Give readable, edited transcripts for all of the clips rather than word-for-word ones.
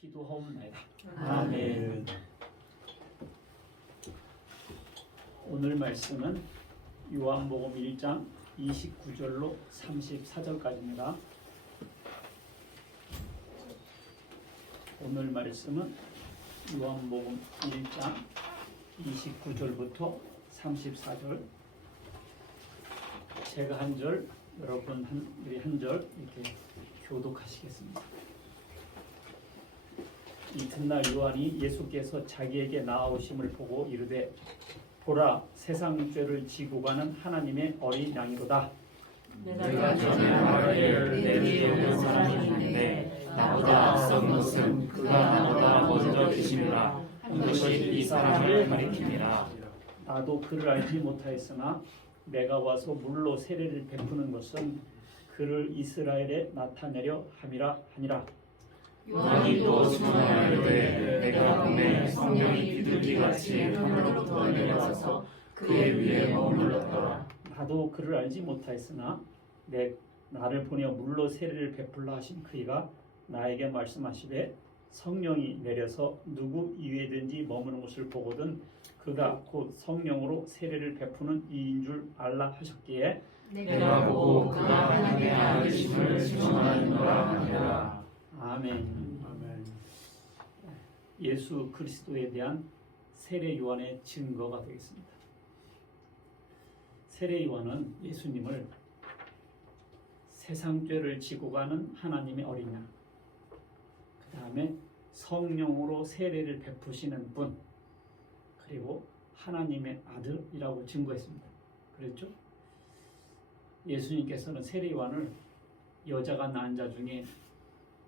기도하옵나이다. 아멘. 오늘 말씀은 요한복음 1장 29절로 34절까지입니다. 오늘 말씀은 요한복음 1장 29절부터 34절, 제가 한 절, 여러분 우리 한 절 이렇게 교독하시겠습니다. 이튿날 요한이 예수께서 자기에게 나아오심을 보고 이르되, 보라, 세상 죄를 지고 가는 하나님의 어린 양이로다. 내가 전에 말하기를 내 뒤에 오는 사람이 있는데 나보다 앞선 것은 그가 나보다 먼저 계시니라 한 것이 이 사람을 가리킵니다. 나도 그를 알지 못하였으나 내가 와서 물로 세례를 베푸는 것은 그를 이스라엘에 나타내려 함이라 하니라. 요한이 또 증언하되 내가 보내 성령이 비둘기같이 하늘로부터 내려와서 그의 위에 머물렀더라. 나도 그를 알지 못하였으나 나를 보내어 물로 세례를 베풀라 하신 그이가 나에게 말씀하시되, 성령이 내려서 누구 위에든지 머무는 것을 보거든 그가 곧 성령으로 세례를 베푸는 이인 줄 알라 하셨기에 내가 보고 그가 하나님의 아들이심을 증언하노라 하니라. 아멘. 예수 그리스도에 대한 세례 요한의 증거가 되겠습니다. 세례 요한은 예수님을 세상 죄를 지고 가는 하나님의 어린 양, 그 다음에 성령으로 세례를 베푸시는 분, 그리고 하나님의 아들이라고 증거했습니다. 그랬죠? 예수님께서는 세례 요한을 여자가 낳은 자 중에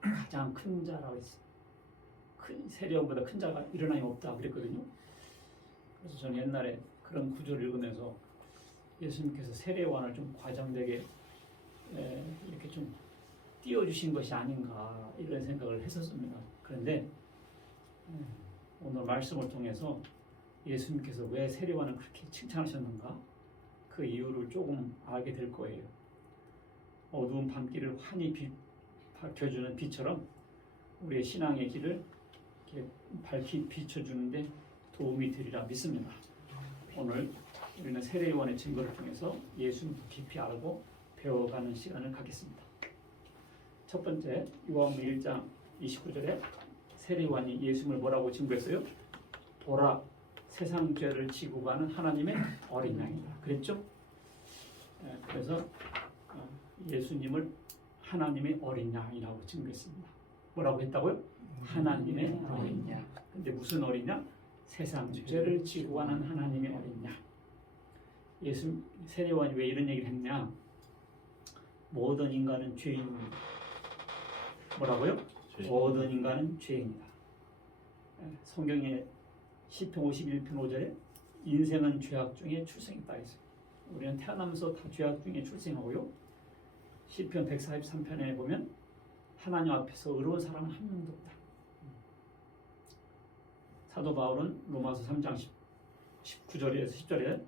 가장 큰 자라고 했습니다. 세례 요한보다 큰 자가 일어나니 없다 그랬거든요. 그래서 저는 옛날에 그런 구절을 읽으면서 예수님께서 세례 요한을 좀 과장되게 이렇게 좀 띄워주신 것이 아닌가 이런 생각을 했었습니다. 그런데 오늘 말씀을 통해서 예수님께서 왜 세례 요한을 그렇게 칭찬하셨는가, 그 이유를 조금 알게 될 거예요. 어두운 밤길을 환히 밝혀주는 빛처럼 우리의 신앙의 길을 이렇게 밝히 비춰주는데 도움이 되리라 믿습니다. 오늘 우리는 세례 요한의 증거를 통해서 예수님 깊이 알고 배워가는 시간을 갖겠습니다. 첫 번째, 요한복음 1장 29절에 세례 요한이 예수님을 뭐라고 증거했어요? 보라, 세상 죄를 지고 가는 하나님의 어린 양이다 그랬죠? 그래서 예수님을 하나님의 어린 양이라고 증거했습니다. 뭐라고 했다고요? 하나님의 어린 양. 근데 무슨 어린 양? 세상 죄를 지고 가는 하나님의 어린 양. 세례 요한이 왜 이런 얘기를 했냐? 모든 인간은 죄인입니다. 뭐라고요? 모든 인간은 죄인이다. 성경에 시편 51편 5절에 인생은 죄악 중에 출생했다 했어요. 우리는 태어나면서 다 죄악 중에 출생하고요. 시편 143편에 보면 하나님 앞에서 의로운 사람은 한 명도 없다. 사도 바울은 로마서 3장 19절에서 10절에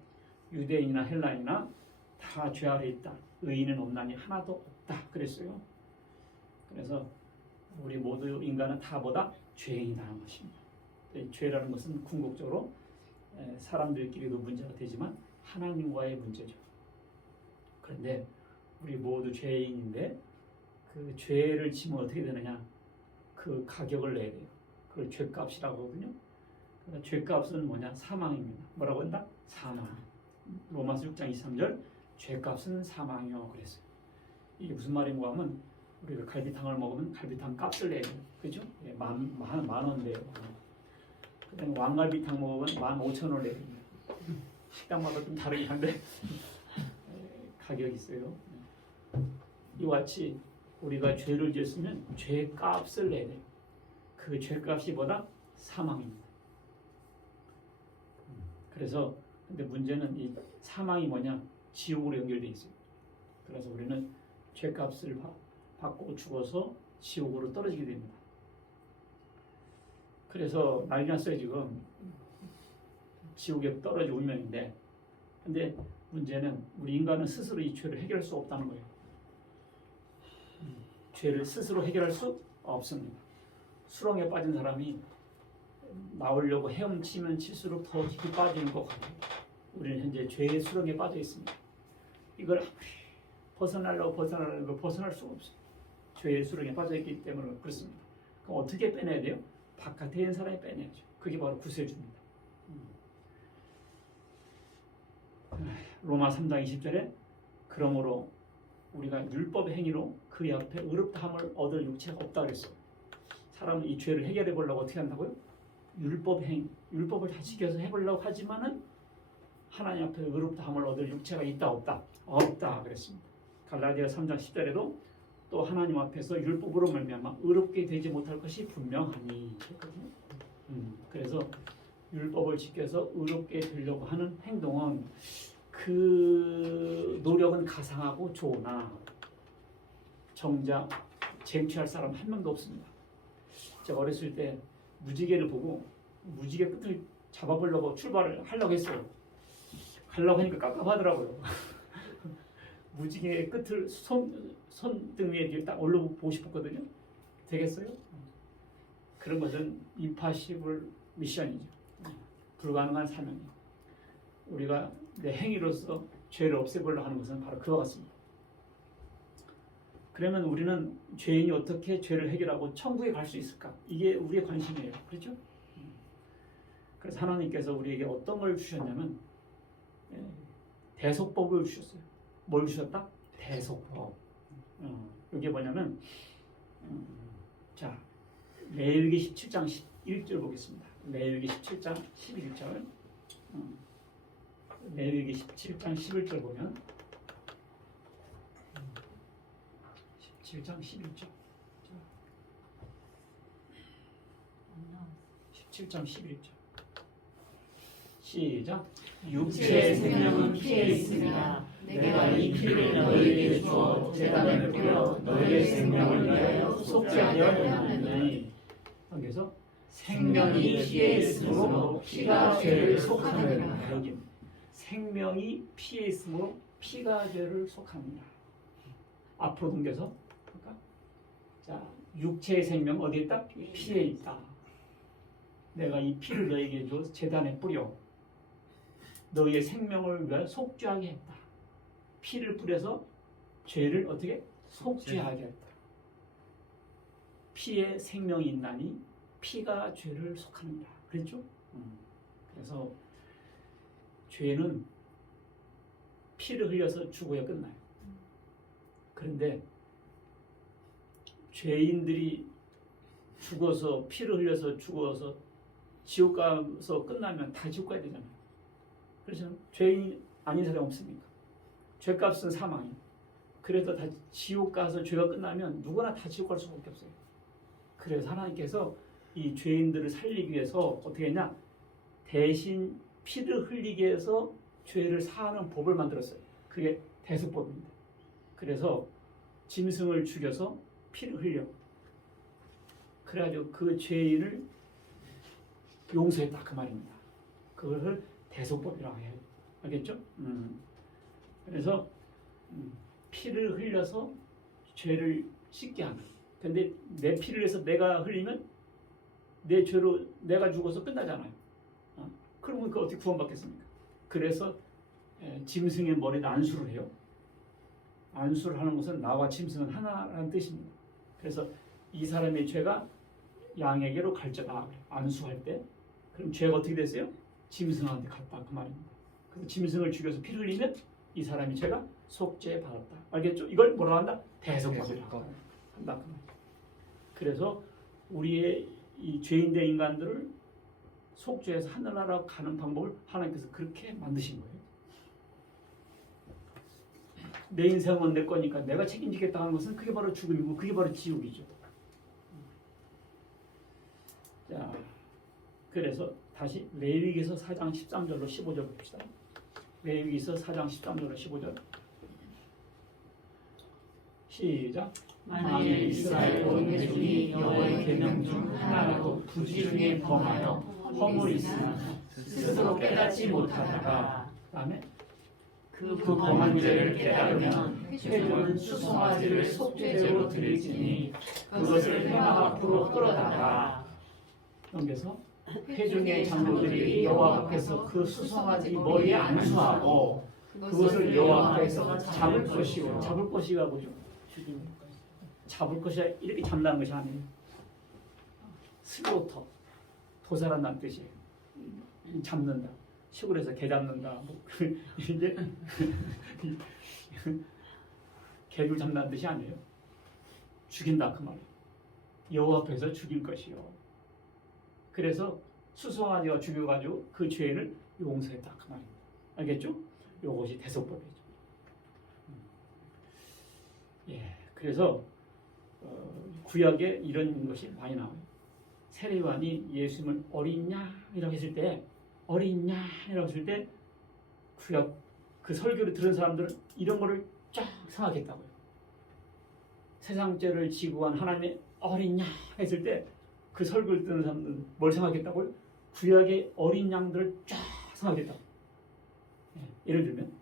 유대인이나 헬라인이나 다 죄 아래 있다. 의인은 없나니 하나도 없다 그랬어요. 그래서 우리 모두 인간은 다보다 죄인이라는 것입니다. 죄라는 것은 궁극적으로 사람들끼리도 문제가 되지만 하나님과의 문제죠. 그런데 우리 모두 죄인인데 그 죄를 지면 어떻게 되느냐? 그 가격을 내야 돼요. 그걸 죄값이라고 하거든요. 그러니까 죄값은 뭐냐? 사망입니다. 뭐라고 한다? 사망. 로마서 6장 23절 죄값은 사망이요 그랬어요. 이게 무슨 말인가 하면 우리가 갈비탕을 먹으면 갈비탕 값을 내야 돼요. 그죠? 만 원 내요. 그다음에 왕갈비탕 먹으면 15,000원 내야 됩니다. 식당마다 좀 다르긴 한데 가격이 있어요. 이와 같이 우리가 죄를 지었으면 죄값을 내야 돼요. 그 죄값이 뭐다? 사망입니다. 그래서 근데 문제는 이 사망이 뭐냐? 지옥으로 연결되어 있어요. 그래서 우리는 죄값을 받고 죽어서 지옥으로 떨어지게 됩니다. 그래서 난리 났어요 지금. 지옥에 떨어질 운명인데, 근데 문제는 우리 인간은 스스로 이 죄를 해결할 수 없다는 거예요. 죄를 스스로 해결할 수 없습니다. 수렁에 빠진 사람이 나오려고 헤엄치면 칠수록 더 깊이 빠지는 것 같아요. 우리는 현재 죄의 수렁에 빠져 있습니다. 이걸 아무리 벗어나려고 벗어날 수가 없어요. 죄의 수렁에 빠져 있기 때문에 그렇습니다. 그럼 어떻게 빼내야 돼요? 바깥에 있는 사람이 빼내야죠. 그게 바로 구세주입니다. 로마 3장 20절에 그러므로 우리가 율법의 행위로 그 옆에 의롭다함을 얻을 육체가 없다 그랬어요. 사람은 이 죄를 해결해 보려고 어떻게 한다고요? 율법 행위, 율법을 다 지켜서 해보려고 하지만은 하나님 앞에 의롭다함을 얻을 육체가 있다 없다? 없다 그랬습니다. 갈라디아 3장 10절에도 또 하나님 앞에서 율법으로 말미암아 의롭게 되지 못할 것이 분명하니 그랬거든요. 그래서 율법을 지켜서 의롭게 되려고 하는 행동은 그 노력은 가상하고 좋으나 정작 쟁취할 사람 한 명도 없습니다. 제가 어렸을 때 무지개를 보고 무지개 끝을 잡아보려고 출발을 하려고 했어요. 가려고 하니까 깝깝하더라고요. 무지개 끝을 손등 위에 이렇게 딱 올려보고 싶었거든요. 되겠어요? 그런 것은 임파시블 미션이죠. 불가능한 사명이에요. 우리가 내 행위로서 죄를 없애보려고 하는 것은 바로 그와 같습니다. 그러면 우리는 죄인이 어떻게 죄를 해결하고 천국에 갈 수 있을까? 이게 우리의 관심이에요. 그렇죠? 그래서 하나님께서 우리에게 어떤 걸 주셨냐면 대속법을 주셨어요. 뭘 주셨다? 대속법. 이게 뭐냐면 자 레위기 17장 11절 보겠습니다. 레위기 17장 11절 레위기 17장 11절 보면 17장 11절 17장 11절 시작. 육체의 생명은 피에 있으나 내가 이 피를 너희에게 주어 제단에 뿌려 너희의 생명을 위하여 속죄하려 하였느니. 그래서 생명이 피에 있으므로 피가 죄를 속하느니라. 여기 생명이 피에 있으므로 피가 죄를 속하느니라. 앞으로 넘겨서 볼까? 자, 육체의 생명 어디에 있다? 피에 있다. 내가 이 피를 너에게 줘 제단에 뿌려 너희의 생명을 위하여 속죄하게 했다. 피를 뿌려서 죄를 어떻게? 속죄하게 했다. 피에 생명이 있나니 피가 죄를 속하느니라. 그랬죠? 그래서 죄는 피를 흘려서 죽어야 끝나요. 그런데 죄인들이 죽어서 피를 흘려서 죽어서 지옥 가서 끝나면 다 지옥 가야 되잖아요. 그래서 죄인 아닌 사람 없습니까? 죄값은 사망이에요. 그래서 다 지옥 가서 죄가 끝나면 누구나 다 지옥 갈 수밖에 없어요. 그래서 하나님께서 이 죄인들을 살리기 위해서 어떻게 했냐? 대신 피를 흘리게 해서 죄를 사하는 법을 만들었어요. 그게 대속법입니다. 그래서 짐승을 죽여서 피를 흘려. 그래가지고 그 죄인을 용서했다 그 말입니다. 그것을 대속법이라고 해요. 알겠죠? 그래서 피를 흘려서 죄를 씻게 하는. 근데 내 피를 해서 내가 흘리면 내 죄로 내가 죽어서 끝나잖아요. 그러면 그 어떻게 구원받겠습니까? 그래서 짐승의 머리에다 안수를 해요. 안수를 하는 것은 나와 짐승은 하나라는 뜻입니다. 그래서 이 사람의 죄가 양에게로 갈지어다. 안수할 때 그럼 죄가 어떻게 됐어요? 짐승한테 갔다 그 말입니다. 그래서 짐승을 죽여서 피를 흘리면 이 사람이 죄가 속죄 받았다. 알겠죠? 이걸 뭐라 한다? 대속법이라고 한다 그 말이에요. 그래서 우리의 이 죄인된 인간들을 속죄해서 하늘나라로 가는 방법을 하나님께서 그렇게 만드신 거예요. 내 인생은 내 거니까 내가 책임지겠다 하는 것은 그게 바로 죽음이고 그게 바로 지옥이죠. 자, 그래서 다시 레위기서 4장 13절로 15절 봅시다. 레위기서 4장 13절로 15절 시작. 만일 이스라엘 온 회중이 여호와의 계명 중 하나라도 부지중에 범하여 허물이 있으나 스스로 깨닫지 못하다가 그 다음에 그 범한 죄를 깨달으면 회중은 수송아지를 속죄제로 드릴지니 그것을 회막 앞으로 끌어다가 넘겨서 회중의 장로들이 여호와 앞에서 그 수송아지 머리에 안수하고 그것을 여호와 앞에서 잡을 것이고 잡을 것이가 뭐죠? 잡을 것이 이렇게 잡는다는 것이 아니에요. 슬로터 도살한다는 뜻이에요. 잡는다. 시골에서 개 잡는다. 뭐 이게 개를 잡는다는 뜻이 아니에요. 죽인다 그 말이에요. 여호와 앞에서 죽일 것이요. 그래서 수송아지가 죽여가지고 그 죄를 용서했다 그 말입니다. 알겠죠? 요것이 대속법이죠. 예, 그래서 구약에 이런 것이 많이 나와요. 세례요한이 예수님을 어린 양이라고 했을 때, 어린 양이라고 했을 때 구약 그 설교를 들은 사람들은 이런 거를 쫙 생각했다고요. 세상 죄를 지고 한 하나님의 어린 양 했을 때 그 설교를 듣는 사람들은 뭘 생각했다고요? 구약의 어린 양들을 쫙 생각했다고. 예, 예를 들면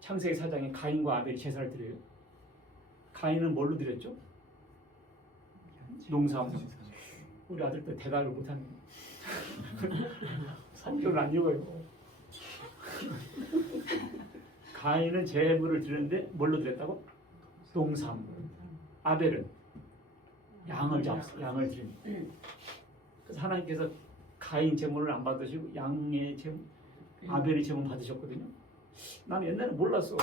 창세기 4장에 가인과 아벨이 제사를 드려요. 가인은 뭘로 드렸죠? 농사하면서. 우리 아들도 대답을 못하는 성경을 안 읽어요. 가인은 제물을 드렸는데 뭘로 드렸다고? 농사물. 아벨은 양을 드립니다. 그래서 하나님께서 가인 제물을 안 받으시고 양의 제물, 아벨의 제물 받으셨거든요. 나는 옛날에 몰랐어.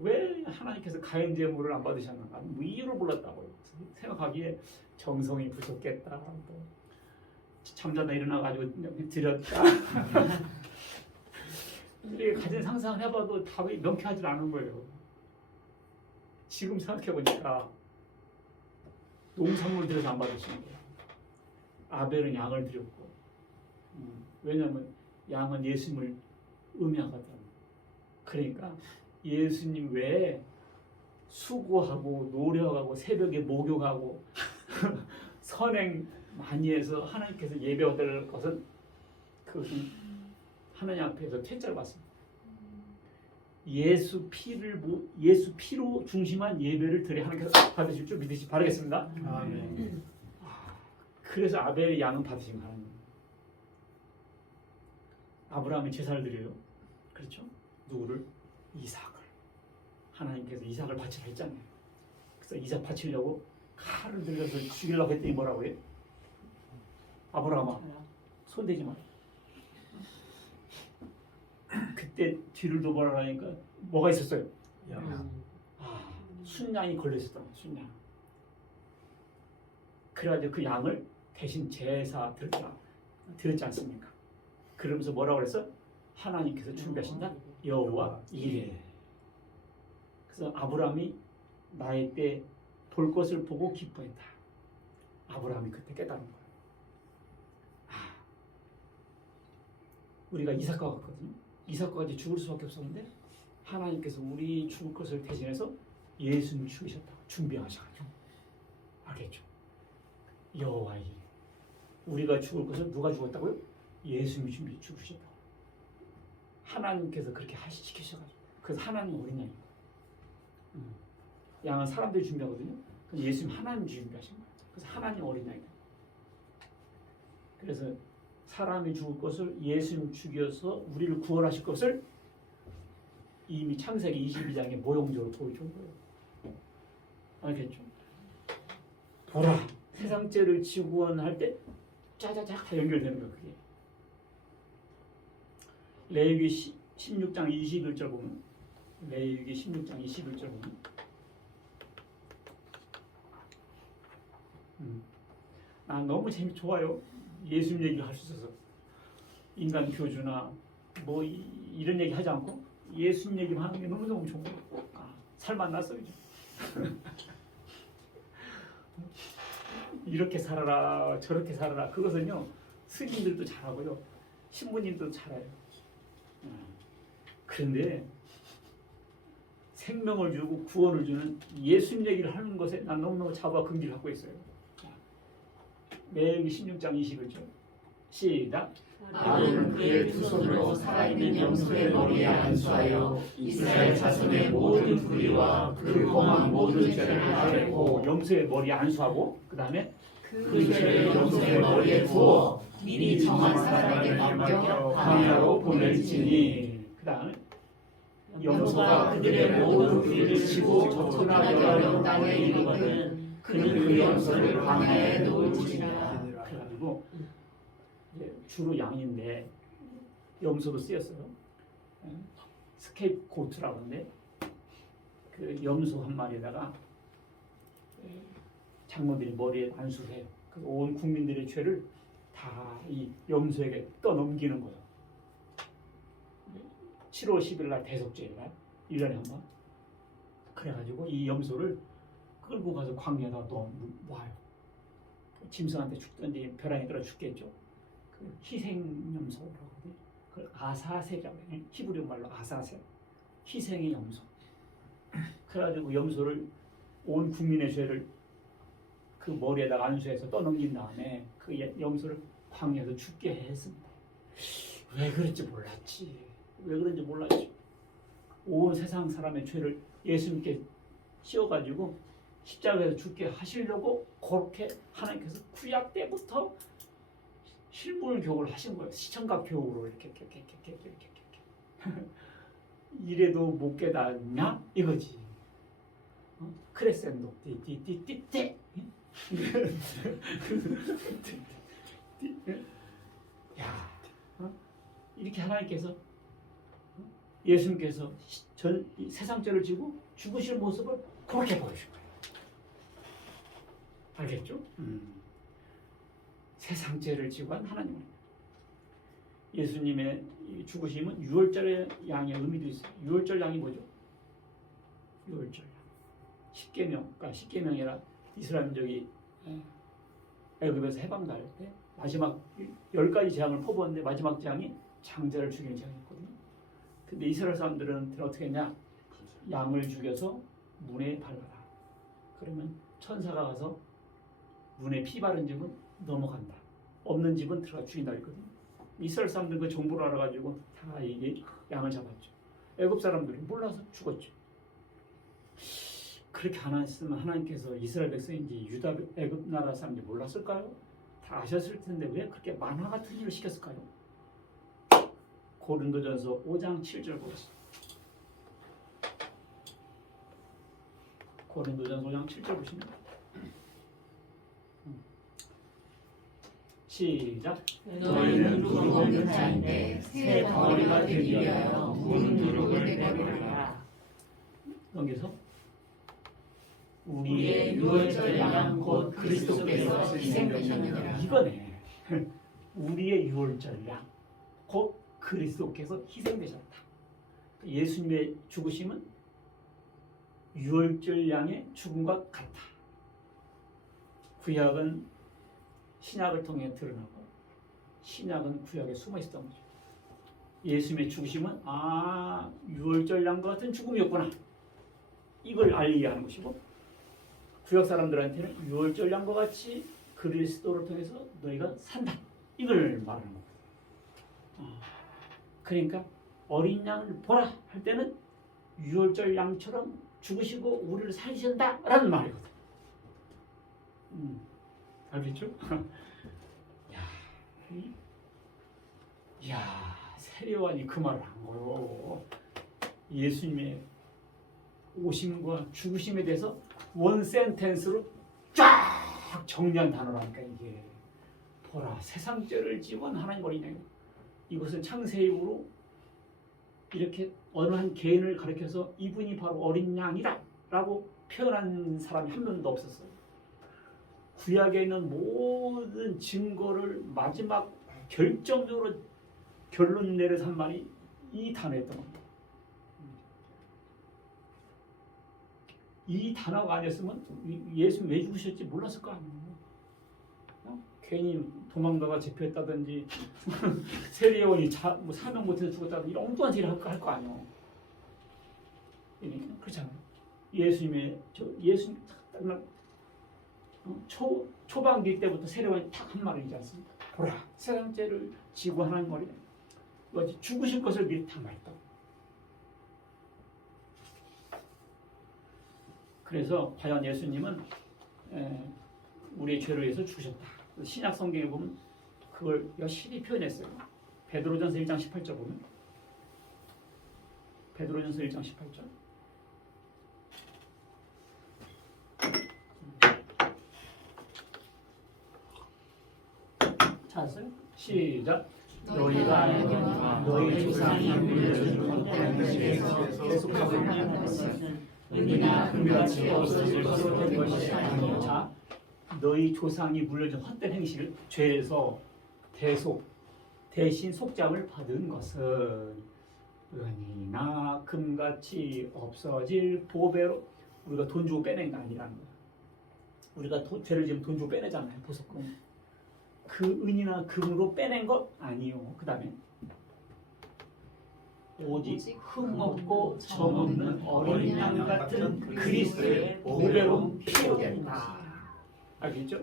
왜 하나님께서 가인 제물을 안 받으셨는가? 뭐 이유를 몰랐다고요. 생각하기에 정성이 부족했다. 뭐 잠자다 일어나가지고 드렸다. 이렇게 가진 상상을 해봐도 답이 명쾌하지 않은 거예요. 지금 생각해보니까 농산물 들여서 안 받으시는 거예요. 아벨은 양을 드렸고, 왜냐하면 양은 예수님을 의미하거든. 그러니까 예수님 외에 수고하고 노력하고 새벽에 목욕하고 선행 많이 해서 하나님께서 예배 받을 것은 그것은 하나님 앞에서 퇴짜를 받습니다. 예수 피로 중심한 예배를 드려 하나님께서 받으실 줄 믿으시 바라겠습니다. 아멘. 그래서 아벨의 양은 받으신 거 하나님. 아브라함이 제사를 드려요. 그렇죠? 누구를? 이삭을. 하나님께서 이삭을 바치라 했잖아요. 그래서 이삭 바치려고 칼을 들여서 죽이려고 했더니 뭐라고 해요? 아브라함아, 손대지 마라. 그때 뒤를 돌아보니까 뭐가 있었어요? 순양이 걸려있었던 거예요. 순양. 그래가지고 그 양을 대신 제사 드렸지 않습니까? 그러면서 뭐라고 그랬어? 하나님께서 준비하신다? 여호와 이레. 그래서 아브라함이 나의 때 볼 것을 보고 기뻐했다. 아브라함이 그때 깨달은 거예요. 우리가 이삭과 같거든요. 이삭과 같이 죽을 수밖에 없었는데 하나님께서 우리 죽을 것을 대신해서 예수님을 죽이셨다. 준비하셔가지고. 알겠죠? 여호와 이레. 우리가 죽을 것을 누가 죽었다고요? 예수님이 죽으셨다고. 하나님께서 그렇게 시키셔가지고. 그래서 하나님 어린 양이에요. 양은 사람들이 준비하거든요. 그럼 예수님 하나님이 준비하신 거예요. 그래서 하나님 어린 양이에요. 그래서 사람이 죽을 것을 예수님 죽여서 우리를 구원하실 것을 이미 창세기 22장에 모형적으로 보여준 거예요. 알겠죠? 보라, 세상 죄를 지구원할 때 짜자작 다 연결되는 거예요. 그게. 레위기 16장 21절 보면, 레위기 16장 21절 보면, 난 너무 좋아요. 예수님 얘기를 할 수 있어서. 인간 교주나 뭐 이런 얘기 하지 않고 예수님 얘기만 하는 게 너무너무 좋은 거예요. 살 만났어요. 이렇게 살아라 저렇게 살아라. 그것은요 스님들도 잘하고요 신부님도 잘해요. 그런데 생명을 주고 구원을 주는 예수님 얘기를 하는 것에 난 너무너무 자부와 긍지를 갖고 있어요. 레위기 16장 21절 시작. 아론은 그의 두 손으로 살아있는 염소의 머리에 안수하여 이스라엘 자손의 모든 불의와 그 범한 모든 죄를 아뢰고 염소의 머리에 안수하고 그 다음에 그 죄를 염소의 머리에 부어 미리 정한 사람에게 맡겨 광야로 보낼지니 그 다음에 염소가 그들의 모든 불의를 지고 접근하기 어려운 땅에 이르거든 그는 그 염소를 광야에 놓을지니라. 그래가지고 이제 주로 양인데 염소도 쓰였어요. 스케이프고트라고 하는데 그 염소 한 마리에다가 장로들이 머리에 안수해요. 그래서 온 국민들의 죄를 다 이 염소에게 떠넘기는 거예요. 7월 10일 날 대속죄일 날 1년에 한 번. 그래가지고 이 염소를 끌고 가서 광야에다 놔요. 짐승한테 죽든지 벼랑에 끌어 죽겠죠. 그 희생 염소라고 하거든요. 그걸 아사셀이라고 해요. 히브리 말로 아사셀. 희생의 염소. 그래가지고 염소를 온 국민의 죄를 그 머리에다가 안수해서 떠넘긴 다음에 그 염소를 광야에서 죽게 했습니다. 왜 그런지 몰랐지. 왜 그런지 몰랐죠. 온 세상 사람의 죄를 예수님께 씌워가지고 십자가에서 죽게 하시려고 그렇게 하나님께서 구약 때부터 실물교육을 하신 거예요. 시청각 교육으로 이렇게 이래도 못 깨닫냐 이거지. 크레센도 띠띠띠띠띠. 야, 이렇게 하나님께서 예수님께서 이 세상 죄를 지고 죽으실 모습을 그렇게 보여준 거예요. 알겠죠? 세상 죄를 지고 한 하나님은 예수님의 죽으심은 유월절의 양의 의미도 있어요. 유월절 양이 뭐죠? 유월절 양. 십계명, 십계명이라 이스라엘민족이 애굽에서 해방날 때 마지막 10가지 재앙을 퍼부었는데 마지막 재앙이 장자를 죽이는 재앙이었거든요. 근데 이스라엘 사람들은 어떻게 했냐? 양을 죽여서 문에 밟아라. 그러면 천사가 가서 문에 피 바른 집은 넘어간다. 없는 집은 들어가 죽인다 했거든요. 이스라엘 사람들 그 정보를 알아가지고 다 이게 양을 잡았죠. 애굽 사람들은 몰라서 죽었죠. 그렇게 안 했으면 하나님께서 이스라엘 백성인지 유다 애굽 나라 사람인지 몰랐을까요? 다 아셨을 텐데 왜 그렇게 만화 같은 일을 시켰을까요? 고린도전서 5장 7절 보겠습니다. 고린도전서 5장 7절 보시면 시작. 너희는 누룩 없는 자인데 새 덩어리가 되기 위하여 문 누룩을 내버려라. 넘겨서 우리의 유월절 양 곧 그리스도께서 희생되셨느니라. 이거네. 우리의 유월절 양 곧 그리스도께서 희생되셨다. 예수님의 죽으심은 유월절 양의 죽음과 같다. 구약은 신약을 통해 드러나고 신약은 구약에 숨어 있었던 거죠. 예수님의 죽으심은 유월절 양과 같은 죽음이었구나. 이걸 알리게 하는 것이고 구약 사람들한테는 유월절 양과 같이 그리스도를 통해서 너희가 산다. 이걸 말하는 거예요. 그러니까 어린 양을 보라 할 때는 유월절 양처럼 죽으시고 우리를 살리신다라는 말이거든. 알겠죠? 야, 세례요한이 그 말을 한 거요. 예수님의 오심과 죽으심에 대해서 원 센텐스로 쫙 정리한 단어라니까 이게. 보라, 세상 죄를 지원 하나님 어린 양. 이것은 창세입으로 이렇게 어느 한 개인을 가리켜서 이분이 바로 어린 양이다 라고 표현한 사람이 한 명도 없었어요. 구약에 있는 모든 증거를 마지막 결정적으로 결론 내려서 한 말이 이 단어였던 겁니다. 이 단어가 아니었으면 예수 왜 죽으셨지 몰랐을 거 아니에요. 괜히 도망가가 잡혔다든지 세례요한이 사명 못해서 죽었다든지 이런 엉뚱한 소리를 할 거 아니에요. 그렇잖아요. 예수님의 예수님 초반기 때부터 세례요한이 딱 한 말이지 않습니까? 보라 세상 죄를 지고 하나님 어린 양 죽으실 것을 미리 다 말했다. 그래서 과연 예수님은 우리의 죄를 위해서 죽으셨다. 신약 성경에 보면 그걸 여실히 표현했어요. 베드로전서 1장 18절 보면 베드로전서 1장 18절 찾았어요? 시작. 너희가 알거니와 너희 조상이 물려준 것에서 계속하고 있는 것은 은이나 금같이 없어질 것으로 된 것이 아니요. 자, 너희 조상이 물려준 헛된 행실을 죄에서 대신 속죄함을 받은 것은 은이나 금같이 없어질 보배로 우리가 돈 주고 빼낸 게 아니라는 거야. 우리가 죄를 지으면 돈 주고 빼내잖아요. 보석금. 그 은이나 금으로 빼낸 것 아니요. 그 다음에 오직 흠없고 점없는 어린 양 같은 그리스도의 보배로운 피로 된다. 알겠죠?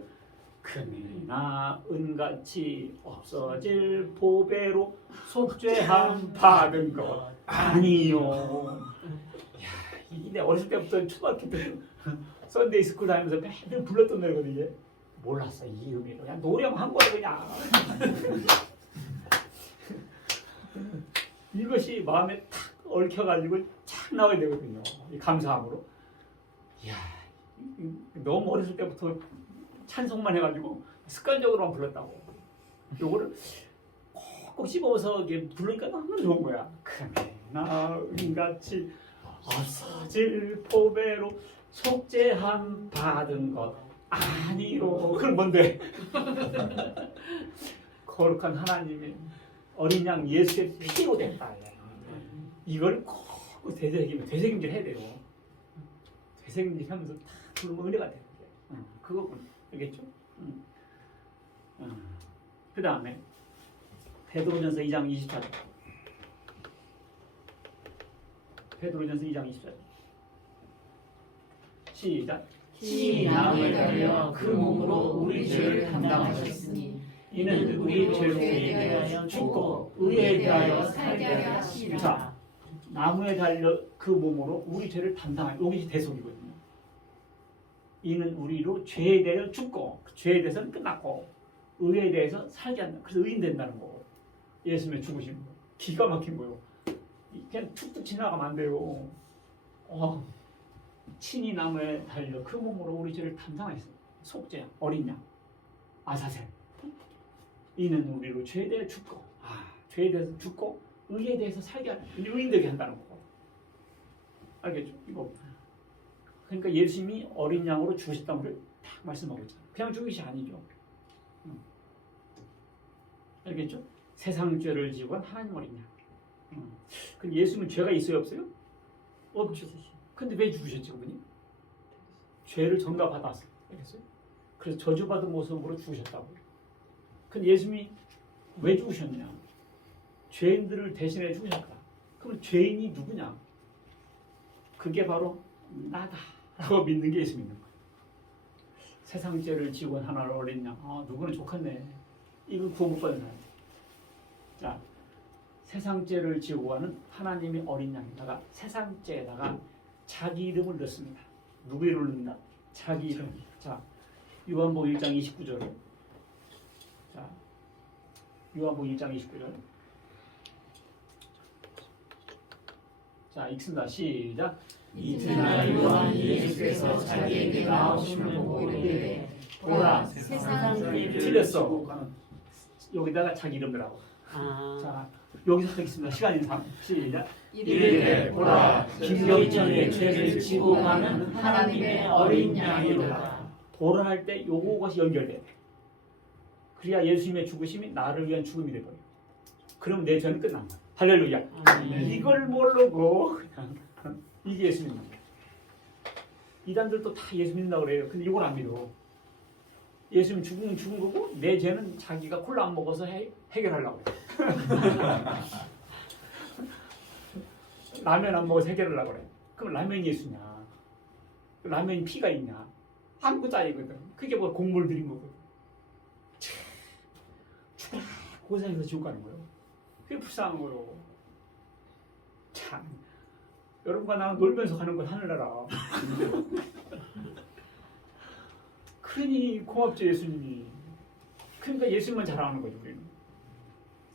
금이나 은같이 없어질 보배로 속죄함 받은 것 아니요. 내 어렸을 때부터 초등학교 때 썬데이 스쿨 다니면서 매일 불렀던 노래거든요. 몰랐어 이 의미를 그냥 노래만 한 거야 그냥. 이것이 마음에 탁 얽혀가지고 착 나와야 되거든요. 이 감사함으로. 이야, 너무 어렸을 때부터 찬송만 해가지고 습관적으로만 불렀다고. 요거를 꼭 씹어서 부르니까 너무 좋은 거야. 금이나 은같이 없어질 보배로 속죄함 받은 것 아니요. 그럼 뭔데? 거룩한 하나님의 어린 양 예수의 피로 됐다. 이걸 꼭 되새김질 해야 돼요. 되새김질 하면서 다 부르면 은혜가 돼요. 그거군. 알겠죠? 그 다음에 베드로전서 2장 24절. 베드로전서 2장 24절. 시작. 이 나무에 달려 그 몸으로 우리 죄를 담당하셨으니 이는 우리 죄에 대하여 죽고 의에 대하여 살게 하시리라. 자, 나무에 달려 그 몸으로 우리 죄를 담당하여 여기 대속이거든요. 이는 우리로 죄에 대하여 죽고 죄에 대해서는 끝났고 의에 대해서 살게 한다. 그래서 의인 된다는 거. 예수님의 죽으신 거. 기가 막힌 거요. 그냥 툭툭 지나가면 안 돼요. 친히 나무에 달려 그 몸으로 우리 죄를 담당하였어요. 속죄, 어린 양, 아사셀. 이는 우리로 죄에 대해 죽고, 죄에 대해서 죽고 의에 대해서 살게 하는, 의인 되게 한다는 거고. 알겠죠? 이거. 그러니까 예수님이 어린 양으로 죽으셨다는 걸 딱 말씀하고 있잖아요. 그냥 죽으시 아니죠. 알겠죠? 세상 죄를 지고 한 하나님 어린 양. 그럼 예수님은 죄가 있어요, 없어요? 없죠. 근데 왜 죽으셨지, 그분이? 죄를 전가받았어요. 알겠어요? 그래서 저주받은 모습으로 죽으셨다고요. 근데 예수님이 왜 죽으셨냐? 죄인들을 대신해 죽으셨다. 그럼 죄인이 누구냐? 그게 바로 나다라고 믿는 게 예수 믿는 거예요. 세상 죄를 지고 하나를 어린 양. 누구는 좋겠네. 이거 구원 못 받은 사람. 자, 세상 죄를 지고 가는 하나님의 어린 양에다가 세상 죄에다가 자기 이름을 넣습니다. 누구 이름을 넣는다? 자기 이름. 자, 요한복음 1장 29절. 자, 요한복음 1장 29절. 자, 읽습니다. 시작. 이튿날 요한이 예수께서 자기에게 나오심을 보고 이르되 보라 세상을 틀렸어. 여기다가 자기 이름 넣으라고. 자, 여기서 읽습니다. 시간 인상. 시작. 이르되 보라 김경전의 죄를 지고 가는 하나님의 어린 양이로다. 보라 할 때 요것이 연결돼. 그래야 예수님의 죽으심이 나를 위한 죽음이 돼버려. 그럼 내 죄는 끝난 거야. 할렐루야. 이걸 모르고 그냥 이게 예수 믿는 거야. 이단들도 다 예수 믿는다고 그래요. 근데 이걸 안 믿어. 예수님 죽은 거고 내 죄는 자기가 콜라 안 먹어서 해결하려고 그래. 라면 안 먹어서 해결하려고 그래. 그럼 라면이 예수냐? 라면이 피가 있냐? 아무것도 아니거든. 그게 뭐 곡물 들인 거거든. 고생해서 지옥 가는 거예요. 그게 불쌍한 거예요. 참, 여러분과 나랑 놀면서 가는 건 하늘나라. 그러니 고맙죠, 예수님이. 그러니까 예수님만 자랑하는 거죠, 우리는.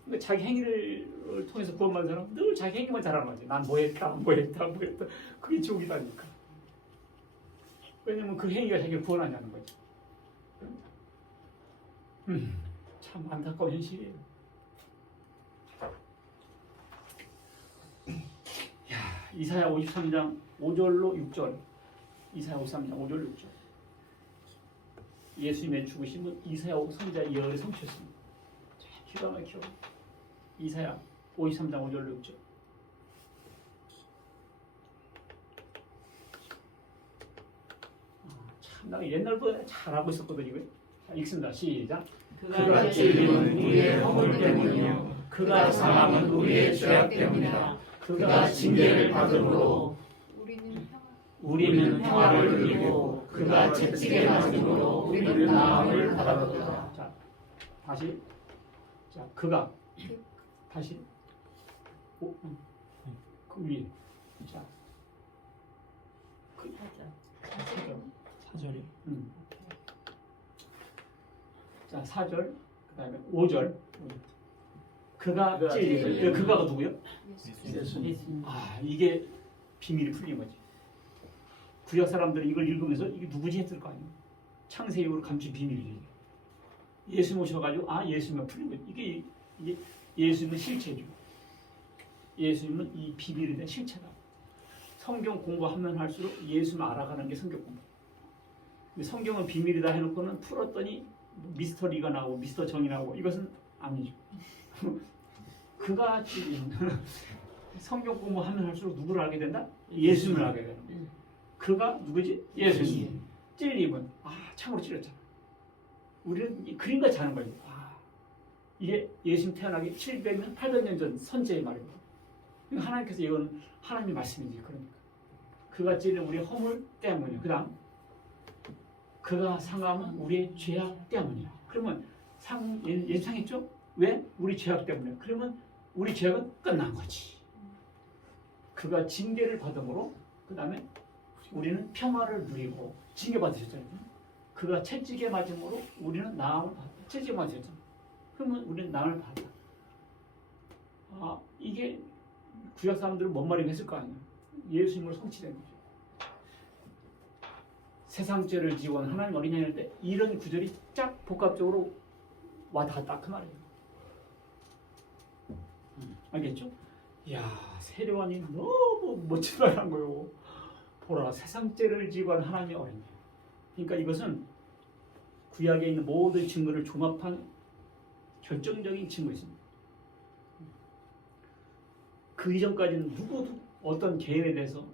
그러니까 자기 행위를 통해서 구원받는 사람은 늘 자기 행위만 자랑하는 거지. 난 뭐 했다, 뭐 했다, 뭐 했다. 그게 지옥이다니까. 왜냐면 그 행위가 자기를 구원하냐는 거지. 참 안타까운 현실이에요. 야, 이사야 53장 5절로 6절. 이사야 53장 5절 6절. 예수님의 죽으심은 이사야 선지자의 예언이 성취했습니다. 기가 막혀. 이사야 53장 5절로 6절. 참, 나 옛날부터 잘하고 있었거든 이거. 자, 읽습니다. 시작. 그가 찔림은 우리의 허물 때문이요 그가 상함은 우리의 죄악 때문이다. 그가 징계를 받음으로 우리는 평화를 누리고 그가 채찍에 맞음으로 우리는 나음을 받았도다. 자, 다시. 자, 그가 다시. 그 위에. 자, 그 사절이. 자, 4절. 그다음에 5절. 그가 찔리는. 그가가 누구요? 예수님. 아, 이게 비밀이 풀린 거지. 구약 사람들은 이걸 읽으면서 이게 누구지 했을 거 아니에요. 창세 이후로 감춘 비밀이지. 예수 모셔가지고 예수님은 풀린 거지. 이게 예수님은 실체죠. 예수님은 이 비밀에 대한 실체다. 성경 공부하면 할수록 예수님을 알아가는 게 성경 공부. 근데 성경은 비밀이다 해놓고는 풀었더니 미스터리가 나오고 미스터 정이 나오고 이것은 아니죠. 그가 찔린 성경 공부하면 할수록 누구를 알게 된다? 예수님을 알게 되는 거예요. 그가 누구지? 예수님. 찔림은 참으로 찔렸잖아. 우리는 이 그림같이 하는 거예요. 이게 예수님 태어나기 700년, 800년 전 선제의 말입니다. 하나님께서 이건 하나님의 말씀이지. 그러니까 그가 찔린 우리의 허물 때문이에요. 그 다음 그가 상함은 우리의 죄악 때문이야. 그러면 예상했죠? 왜? 우리 죄악 때문에. 그러면 우리 죄악은 끝난 거지. 그가 징계를 받음으로 그 다음에 우리는 평화를 누리고 징계받으셨잖아요. 그가 채찍에 맞음으로 우리는 나음을 받아. 채찍에 맞으셨잖아요. 그러면 우리는 나음을 받아. 이게 구약 사람들은 뭔 말이고 했을 거 아니에요. 예수님으로 성취된 거죠. 세상 죄를 지고 하나님 어린양이 할 때 이런 구절이 쫙 복합적으로 와닿았다 그 말이에요. 알겠죠? 이야, 세례요한이 너무 멋진 말 한 거예요. 보라, 세상 죄를 지고 한 하나님의 어린양. 그러니까 이것은 구약에 있는 모든 증거를 종합한 결정적인 증거였습니다. 그 이전까지는 누구도 어떤 개인에 대해서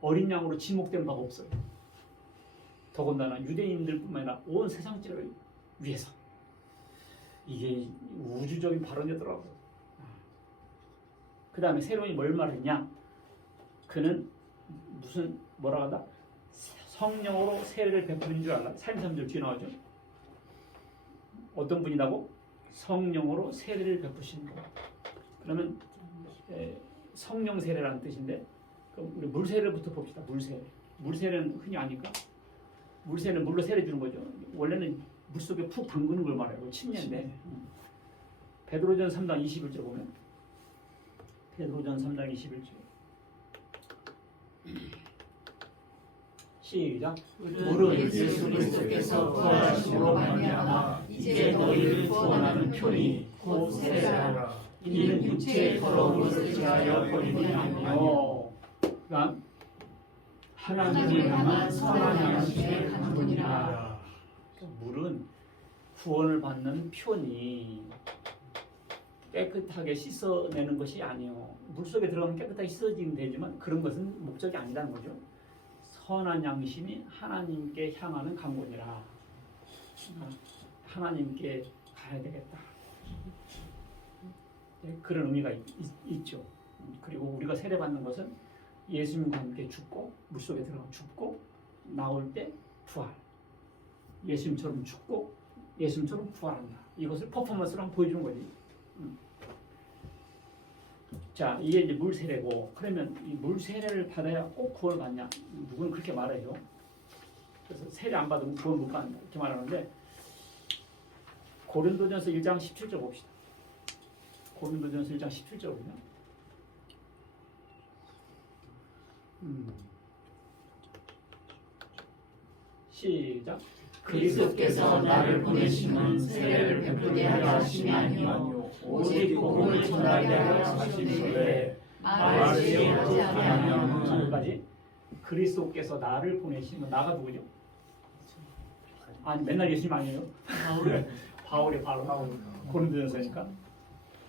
어린 양으로 지목된 바가 없어요. 더군다나 유대인들뿐만 아니라 온 세상 죄를 위해서. 이게 우주적인 발언이더라고요. 그 다음에 세례요한이 뭘 말했냐? 그는 뭐라 한다? 성령으로 세례를 베푸는 줄 알아. 33절 뒤에 나오죠. 어떤 분이라고? 성령으로 세례를 베푸신 분. 그러면 성령 세례라는 뜻인데, 그럼 우리 물 세례부터 봅시다. 물 세례. 물 세례는 흔히 아니까. 물 세례는 물로 세례 주는 거죠. 원래는 물 속에 푹 담그는 걸 말해요. 침례인데. 베드로전 3장 21절 보면, 베드로전 3장 21절. 시작. 무릇 예수 그리스도께서 부활하심으로 말미암아 이제 너희를 구원하는 편이 곧 세례라. 이는 육체의 더러움을 제하여 버림이 아니요 그다음 하나님을 향한 선한 양심의 간본이라. 물은 구원을 받는 표니 깨끗하게 씻어내는 것이 아니요. 물 속에 들어가면 깨끗하게 씻어지면 되지만 그런 것은 목적이 아니라는 거죠. 선한 양심이 하나님께 향하는 간본이라. 하나님께 가야 되겠다. 그런 의미가 있죠. 그리고 우리가 세례받는 것은 예수님과 함께 죽고 물속에 들어가 죽고 나올 때 부활. 예수님처럼 죽고 예수님처럼 부활한다. 이것을 퍼포먼스로 한번 보여주는 거지. 자, 이게 이제 물 세례고, 그러면 이 물 세례를 받아야 꼭 구원을 받냐? 누구는 그렇게 말해요. 그래서 세례 안 받으면 구원 못 받는다 이렇게 말하는데, 고린도전서 1장 17절 봅시다. 고린도전서 1장 17절 보면 시작. 그리스도께서 나를 보내심은 세례를 베풀게 하려 하심이 아니요 오직 복음을 전하게 하려 하심이되 말을 지혜하지 아니하면 여기까지. 그리스도께서 나를 보내시면 나가 누구죠? 아니 맨날 예수님 아니에요? 바울이 바로 고린도전서니까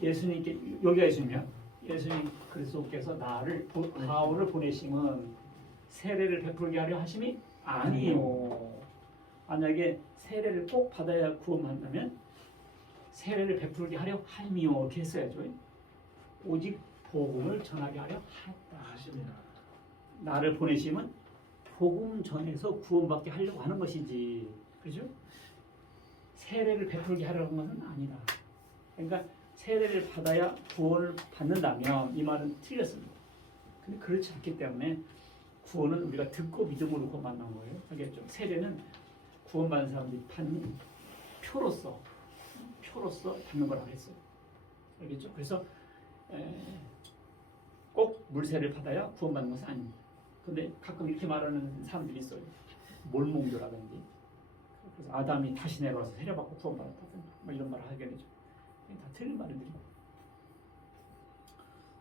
예수님께 여기가 예수님이야. 예수님 그리스도께서 나를 바울을 보내심은 세례를 베풀게 하려 하심이 아니요. 만약에 세례를 꼭 받아야 구원한다면 세례를 베풀게 하려 함이요 이렇게 했어야죠. 오직 복음을 전하게 하려 하였다. 나를 보내심은 복음 전해서 구원받게 하려고 하는 것이지, 그렇죠? 세례를 베풀게 하려는 것은 아니다. 그러니까 세례를 받아야 구원을 받는다면 이 말은 틀렸습니다. 근데 그렇지 않기 때문에 구원은 우리가 듣고 믿음으로 구원받는 거예요. 알겠죠? 세례는 구원받는 사람들이 받는 표로서 받는 거라고 했어요. 알겠죠? 그래서 꼭 물세를 받아야 구원받는 것은 아닙니다. 근데 가끔 이렇게 말하는 사람들이 있어요. 몰몬교라든지. 그래서 아담이 다시 내려와서 세례받고 구원받았다든지 뭐 이런 말을 하게 되죠. 다 틀린 말들입니다.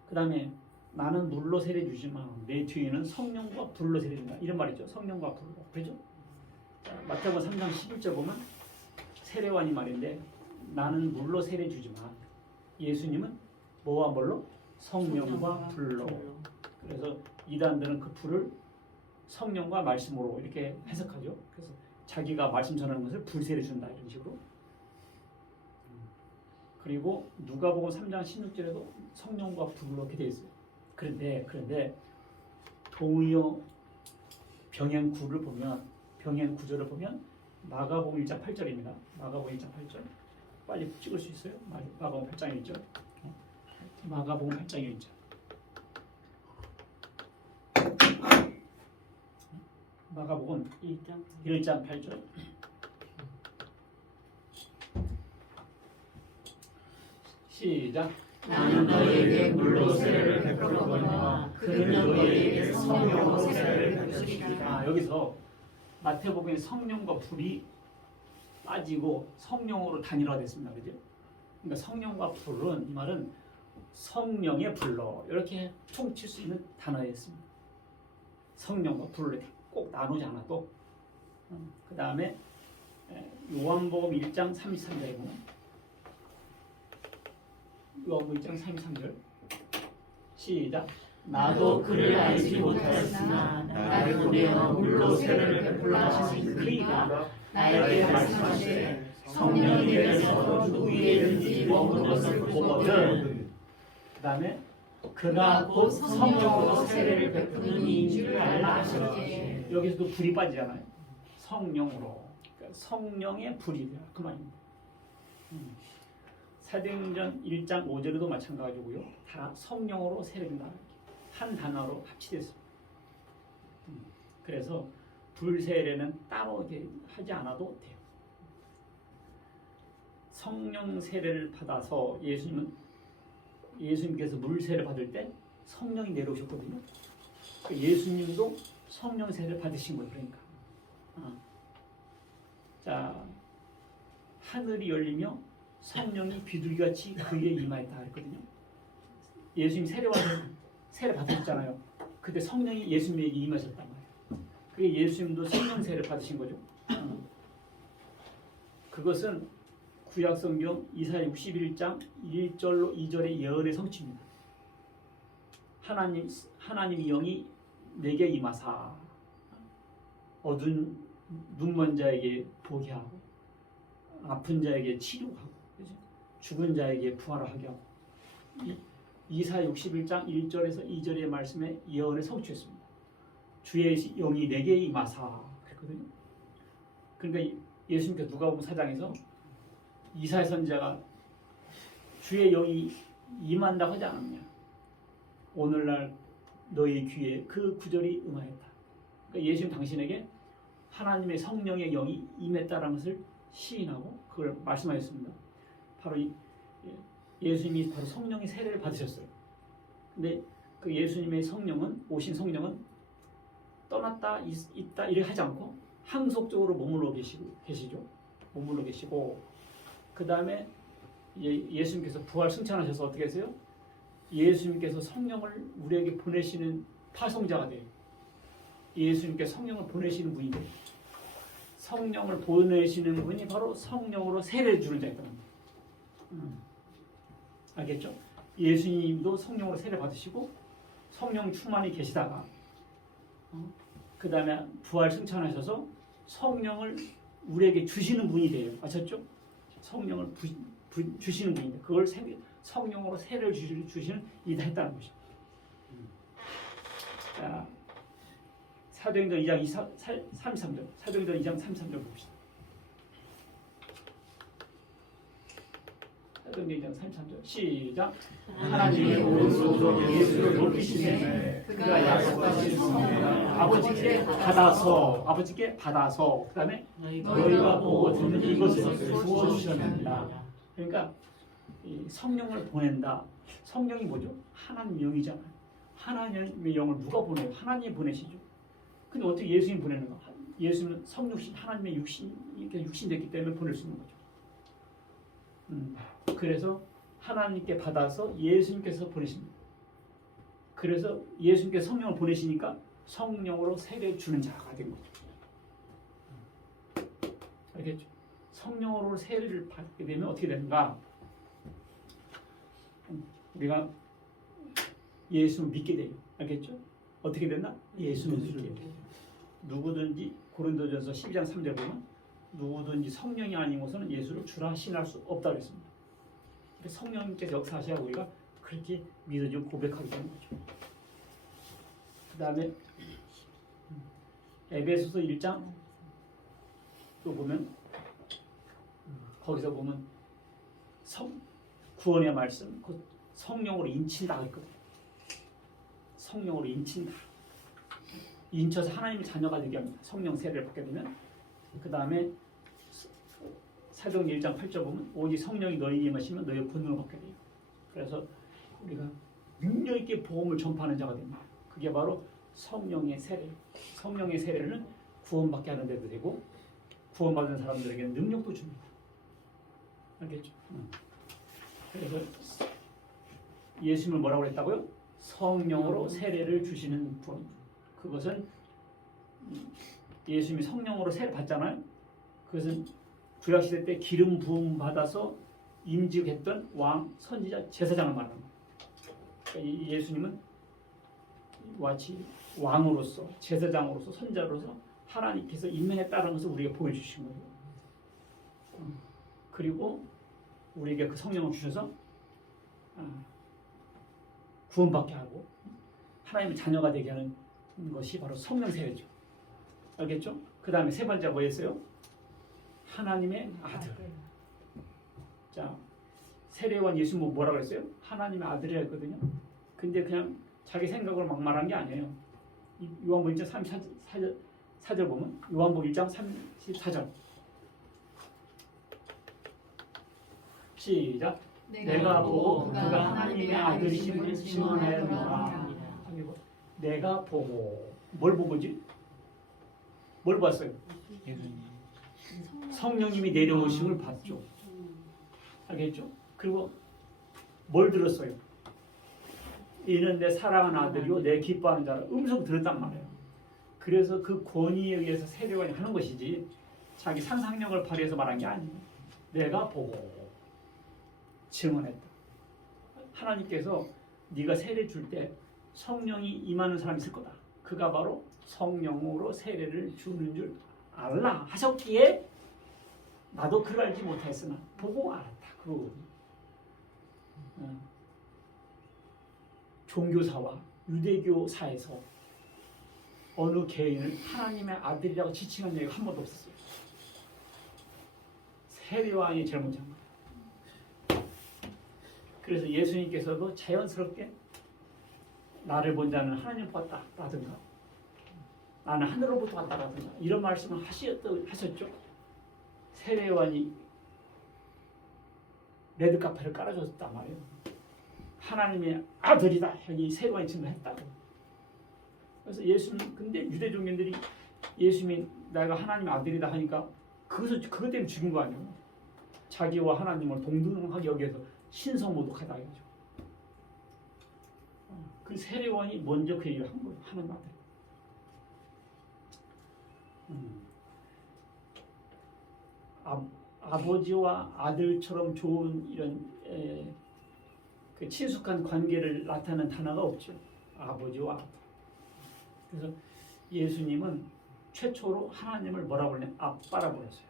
그 다음에 나는 물로 세례 주지만 내 뒤에는 성령과 불로 세례 준다. 이런 말이죠. 성령과 불로. 그렇죠? 마태복음 3장 11절 보면 세례관이 말인데 나는 물로 세례 주지만 예수님은 뭐와 뭘로? 성령과 불로. 그래서 이단들은 그 불을 성령과 말씀으로 이렇게 해석하죠. 그래서 자기가 말씀 전하는 것을 불세례 준다 이런 식으로. 그리고 누가복음 3장 16절에도 성령과 불로 이렇게 되어 있어요. 그런데 동의어 병행 구를 보면 병행 구절을 보면 마가복음 1장 8절입니다. 마가복음 1장 8절 빨리 찍을 수 있어요? 마가복음 8장 1절. 마가복음 8장 1절. 마가복음 1장 8절. 시작. 나는 너희에게 물로 세례를 베풀었거니와 그는 너희에게 성령으로 세례를 베푸시리라. 여기서 마태복음에 성령과 불이 빠지고 성령으로 단일화됐습니다. 그죠? 그러니까 성령과 불은 이 말은 성령의 불로 이렇게 총칠 수 있는 단어였습니다. 성령과 불을 꼭 나누지 않아도. 그 다음에 요한복음 1장 33절에 보면 요한복음 1장 33절 시작. 나도 그를 알지 못하였으나 나를 보내어 물로 세례를 베풀라 하시니 그이가 나에게 말씀하시되 성령이 내려서 누구 위에든지 머무는 것을 보거든. 그 다음에 그가 곧 성령으로 세례를 베푸는 이인 줄 알라 하셨지. 여기서도 불이 빠지잖아요. 성령으로. 그러니까 성령의 불이다 그 말입니다. 사도행전 1장 5절에도 마찬가지고요. 다 성령으로 세례된다. 한 단어로 합치됐습니다. 그래서 불세례는 따로 하지 않아도 돼요. 성령 세례를 받아서 예수님께서 물세례를 받을 때 성령이 내려오셨거든요. 예수님도 성령 세례를 받으신 거예요. 그러니까 자, 하늘이 열리며 성령이 비둘기같이 그에게 임하였다 했거든요. 예수님 세례 받으셨잖아요. 그때 성령이 예수님에게 임하셨단 말이에요. 그게 예수님도 성령 세례를 받으신 거죠. 그것은 구약성경 이사야 61장 1절로 2절의 예언의 성취입니다. 하나님의 영이 내게 임하사 어두운 눈먼 자에게 보게 하고 아픈 자에게 치료하고 죽은 자에게 부활하게 하고 이사야 61장 1절에서 2절의 말씀에 예언을 성취했습니다. 주의 영이 내게 임하사 그랬거든요. 그러니까 예수님께서 누가복음 4장에서 이사야 선지자가 주의 영이 임한다고 하지 않았냐. 오늘날 너희 귀에 그 구절이 응하였다. 그러니까 예수님 당신에게 하나님의 성령의 영이 임했다라는 것을 시인하고 그걸 말씀하셨습니다. 바로 예수님이 바로 성령의 세례를 받으셨어요. 근데 그 예수님의 성령은 오신 성령은 떠났다 있다 이렇게 하지 않고 항속적으로 머물러 계시죠. 머물러 계시고 그 다음에 예수님께서 부활 승천하셔서 어떻게 했어요? 예수님께서 성령을 우리에게 보내시는 파송자가 돼요. 예수님께 성령을 보내시는 분이 돼요. 성령을 보내시는 분이 바로 성령으로 세례를 주는 자이다. 알겠죠? 예수님도 성령으로 세례 받으시고 성령 충만히 계시다가 그 다음에 부활 승천하셔서 성령을 우리에게 주시는 분이 돼요. 아셨죠? 성령을 주시는 분인데 그걸 성령으로 세례를 주시는 이다 했다는 것이죠. 자, 사도행전 2장 33절 사도행전 2장 33절 봅시다. 사도행전 2장 33절 시작. 하나님의 오른손으로 예수를 높이시네 그가 약속하신 성령을 아버지께 받아서 그 다음에 너희가 보고 듣는 이것을 주어주셨느니라. 그러니까 이 성령을 보낸다. 성령이 뭐죠? 하나님의 영이잖아요. 하나님의 영을 누가 보내요? 하나님이 보내시죠. 근데 어떻게 예수님 보내는가? 예수님은 성육신 하나님의 육신 이렇게 육신 됐기 때문에 보낼 수 있는 거죠. 그래서 하나님께 받아서 예수님께서 보내십니다. 그래서 예수님께서 성령을 보내시니까 성령으로 세례 주는 자가 된 거죠. 알겠죠? 성령으로 세례를 받게 되면 어떻게 되는가? 우리가 예수를 믿게 돼요. 알겠죠? 어떻게 됐나? 예수를 믿게 돼요. 누구든지 고린도전서 12장 3절 보면 누구든지 성령이 아닌 것은 예수를 주라 신할 수 없다고 했습니다. 성령님께서 역사하셔야 우리가 그렇게 믿어지고 고백하게 되는 거죠. 그 다음에 에베소서 1장 또 보면 거기서 보면 구원의 말씀 성령으로 인친다 했거든요. 성령으로 인친다. 인쳐서 하나님의 자녀가 되게 합니다. 성령 세례를 받게 되면 그 다음에 사도행전 1장 8절 보면 오직 성령이 너희에게 임하시면 너희의 권능을 받게 돼요. 그래서 우리가 능력 있게 복음을 전파하는 자가 됩니다. 그게 바로 성령의 세례. 성령의 세례는 구원받게 하는 데도 되고 구원받은 사람들에게는 능력도 줍니다. 알겠죠? 그래서 예수님을 뭐라고 했다고요? 성령으로 세례를 주시는 분. 그것은 예수님이 성령으로 세례 받잖아요. 그것은 구약시대 때 기름 부음 받아서 임직했던 왕, 선지자, 제사장을 말하는 거예요. 그러니까 예수님은 마치 왕으로서, 제사장으로서, 선자로서 하나님께서 임명했다는 것을 우리에게 보여주신 거예요. 그리고 우리에게 그 성령을 주셔서 구원받게 하고 하나님의 자녀가 되게 하는 것이 바로 성령 세례죠. 알겠죠? 그 다음에 세 번째가 뭐였어요? 하나님의 아들. 자, 세례요한 예수님은 뭐라고 했어요? 하나님의 아들이라 했거든요. 근데 그냥 자기 생각으로 막 말한 게 아니에요. 요한복음 1장 34절 보면 요한복음 1장 34절 시작. 내가 보고 그가 하나님의 아들이심을 증언하였노라. 내가 보고 뭘 본 거지? 뭘 봤어요? 성령님이 내려오심을 봤죠. 알겠죠? 그리고 뭘 들었어요? 이는 내 사랑하는 아들이요 내 기뻐하는 자라 음성 들었단 말이에요. 그래서 그 권위에 의해서 세례요한이 하는 것이지 자기 상상력을 발휘해서 말한 게 아니에요. 내가 보고 증언했다. 하나님께서 네가 세례 줄 때 성령이 임하는 사람이 있을 거다. 그가 바로 성령으로 세례를 주는 줄 알라 하셨기에 나도 그걸 알지 못했으나 보고 알았다. 그거거든요. 종교사와 유대교사에서 어느 개인을 하나님의 아들이라고 지칭한 얘기가 한 번도 없었어요. 세례요한이 제일 먼저 한 거예요. 그래서 예수님께서도 자연스럽게 나를 본 자는 하나님 봤다라든가 나는 하늘로부터 왔다라든가 이런 말씀을 하셨죠. 세례요한이 레드카펫을 깔아줬단 말이에요. 하나님의 아들이다. 여기 세례요한이 증거했다고. 그래서 예수님 근데 유대 종교들이 예수님이 내가 하나님 아들이다 하니까 그것 때문에 죽인 거 아니에요. 자기와 하나님을 동등하게 여기서 신성모독하다 이거죠. 그 세례요한이 먼저 그 얘기를 한 거예요. 하나님 아들. 아버지와 아들처럼 좋은 이런 그 친숙한 관계를 나타내는 단어가 없죠. 아버지와 아들. 그래서 예수님은 최초로 하나님을 뭐라고 그러냐? 아빠라고 그랬어요.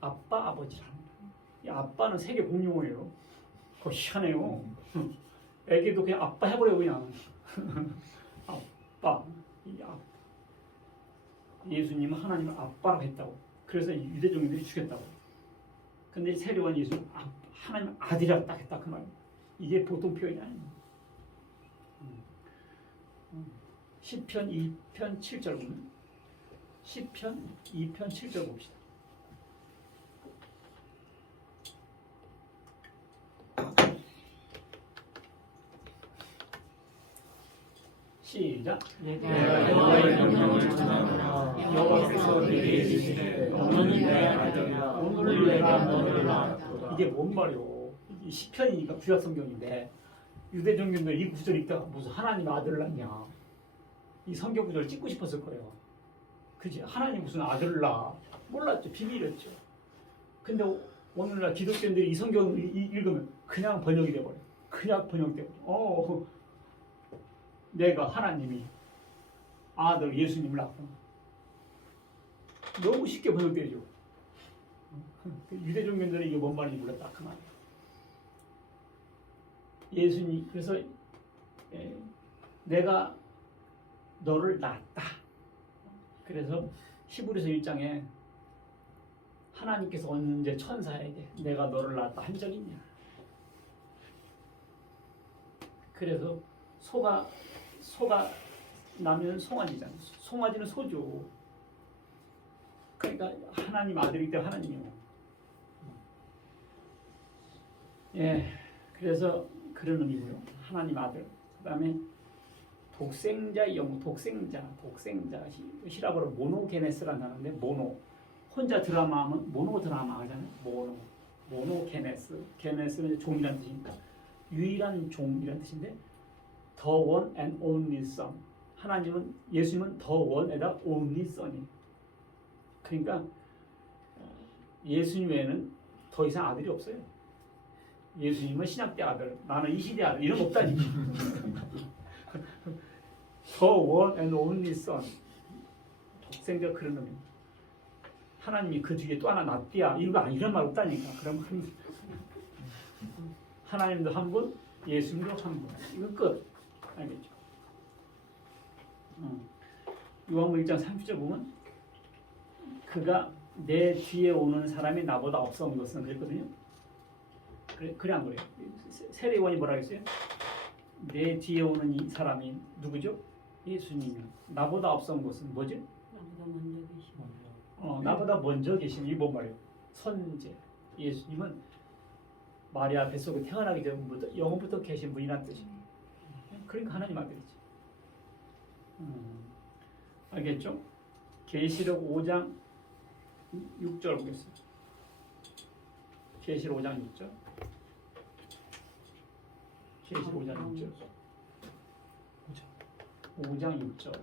아빠, 아버지라는 거예요. 이 아빠는 세계 공용어예요. 그거 희한해요. 애기도 그냥 아빠 해버려 그냥. 아빠. 예수님은 하나님을 아빠라고 했다고. 그래서 유대종들이 죽였다고. 근데 세례요한 예수 하나님 아들이라고 딱 했다 그 말. 이게 보통 표현이 아니에요. 시편 2편 7절 보면 시편 2편 7절 봅시다. 시작. 내가 여호와의 명령을 전하노라. 여호와께서 내게 이르시되 너는 내 아들이라. 오늘 내가 너를 낳았도다. 이게 뭔 말이요? 이 시편이니까 구약 성경인데 유대 종교들 이 구절 읽다가 무슨 하나님 아들을 낳냐? 이 성경 구절을 찍고 싶었을 거예요. 그지? 하나님 무슨 아들을 낳아? 몰랐죠. 비밀이었죠. 근데 오늘날 기독교인들이 이 성경을 읽으면 그냥 번역이 돼버려. 그냥 번역돼버려. 내가 하나님이 아들 예수님을 낳구나. 너무 쉽게 번역되죠. 유대 종교들은 이게 뭔 말인지 몰랐다 그 말이에요. 예수님 그래서 내가 너를 낳았다. 그래서 히브리서 1장에 하나님께서 언제 천사에게 내가 너를 낳았다 한 적이 있냐. 그래서 소가 나면 송아지잖아요. 송아지는 소죠. 그러니까 하나님 아들이기 때문에 하나님이요. 예, 그래서 그런 의미고요. 하나님 아들. 그다음에 독생자의 영혼, 독생자. 히라보로 모노게네스라는 단어인데 모노. 혼자 드라마하면 모노 드라마 하잖아요. 모노게네스. 게네스는 종이란 뜻이니까 유일한 종이란 뜻인데 The one and only son. 하나님은 예수님은 The one에다 only son이. 그러니까 예수님 외에는 더 이상 아들이 없어요. 예수님은 신약 때 아들, 나는 이 시대 아들 이런 거 없다니까. The one and only son. 독생자 그런 의미. 하나님이 그 뒤에 또 하나 낫디야 이런 말 없다니까. 그럼 하나님도 한 분, 예수님도 한 분. 이거 끝. 알겠죠? 요한복음 1장 30절 보면 그가 내 뒤에 오는 사람이 나보다 앞선 것은 그랬거든요. 그래 안 그래요? 세례요한이 뭐라 했어요? 내 뒤에 오는 이 사람이 누구죠? 예수님이요. 나보다 앞선 것은 뭐죠? 나보다 먼저 계신 이 뭔 말이에요? 선제. 예수님은 마리아 뱃속에 태어나기 전부터 영원부터 계신 분이란 뜻이에요. 그러니까 하나님 아들이지. 알겠죠? 계시록 5장 6절 보겠습니다. 계시록 5장 6절. 계시록 5장 6절. 5장 6절.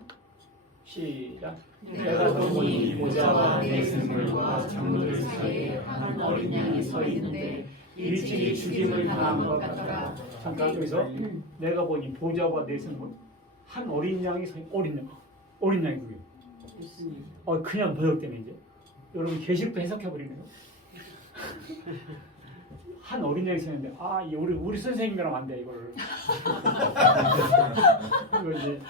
시작. 내가 보니 보좌와 내 생물과 장로들 사이에 한 어린 양이 서 있는데 일찍이 죽임을 당한 것 같더라. 잠깐 여기서 내가 보니 보좌와 내 생물 한 어린 양이 서 어린 양이 누구예요? 그냥 번역되네 이제. 여러분 계시록 해석해 버리네요. 한 어린 양이 서 있는데 우리 선생님이랑 안 돼 이걸. 이거 이제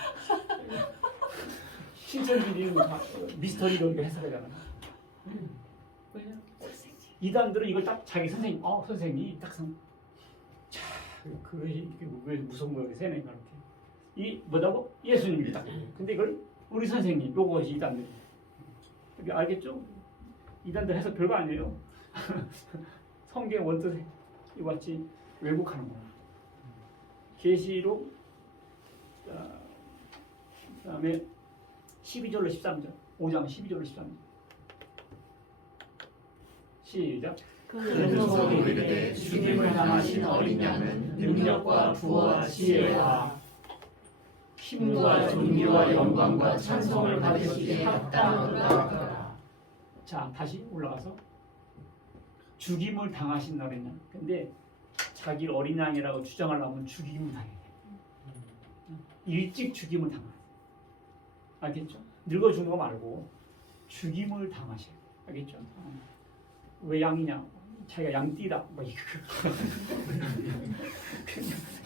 신천지는 미스터리로 이렇게 해석하잖아. 이단들은 이걸 딱 자기 선생님, 선생님 딱 자, 그게 왜 무서운 거야? 세뇌가 이렇게. 이 뭐라고? 예수님이다. 근데 이걸 우리 선생님, 요것이 이단들이. 이게 알겠죠? 이단들 해서 별거 아니에요. 성경 원뜻 이와 같이 왜곡하는 거야. 계시록 그다음에 12절로 13절, 5장 12절로 13절. 시작. 그러면서 이르되 죽임을 당하신 어린 양은 능력과 부와 지혜와 힘과 존귀와 영광과 찬송을 받으시기에 합당하도다. 자, 다시 올라가서 죽임을 당하신 어린 양. 근데 자기 어린 양이라고 주장하려면 죽임을 당해야 돼. 일찍 죽임을 당하. 알겠죠? 늙어 죽는 거 말고 죽임을 당하셔. 알겠죠? 왜 양이냐? 자기가 양띠다. 뭐 이거.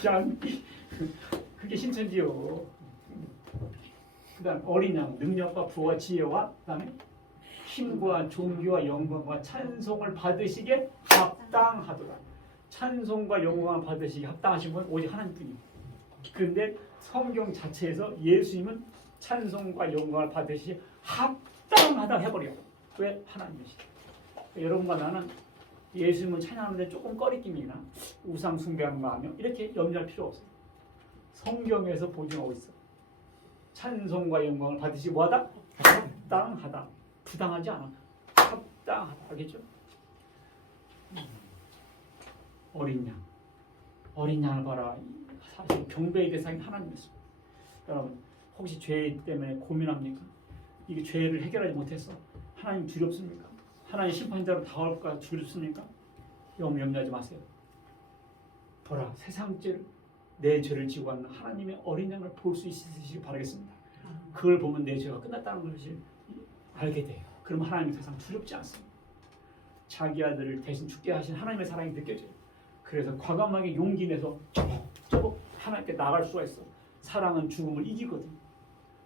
양띠. 그게 신천지요. 그다음 어린 양, 능력과 부와 지혜와 그다음에 힘과 존귀와 영광과 찬송을 받으시기에 합당하도다. 찬송과 영광을 받으시기에 합당하신 건 오직 하나님뿐이에요. 그런데 성경 자체에서 예수님은 찬송과 영광을 받으시기에 합당하다 해버려. 왜? 하나님이시죠. 여러분과 나는 예수님을 찬양하는데 조금 꺼리낌이나 우상 숭배하는 마음이요 이렇게 염려할 필요 없어요. 성경에서 보증하고 있어. 찬송과 영광을 받으시기 뭐하다? 합당하다. 부당하지 않아. 합당하다. 알겠죠? 어린 양. 어린 양을 봐라. 사실 경배의 대상이 하나님이었습니다. 여러분 혹시 죄 때문에 고민합니까? 이게 죄를 해결하지 못해서 하나님 두렵습니까? 하나님 심판자로 다가올까 두렵습니까? 염려하지 마세요. 보라 세상 죄를 내 죄를 지고 왔는 하나님의 어린 양을 볼 수 있으시길 바라겠습니다. 그걸 보면 내 죄가 끝났다는 것을 알게 돼요. 그럼 하나님이 더 이상 두렵지 않습니다. 자기 아들을 대신 죽게 하신 하나님의 사랑이 느껴져요. 그래서 과감하게 용기 내서 저벅 하나님께 나갈 수가 있어. 사랑은 죽음을 이기거든.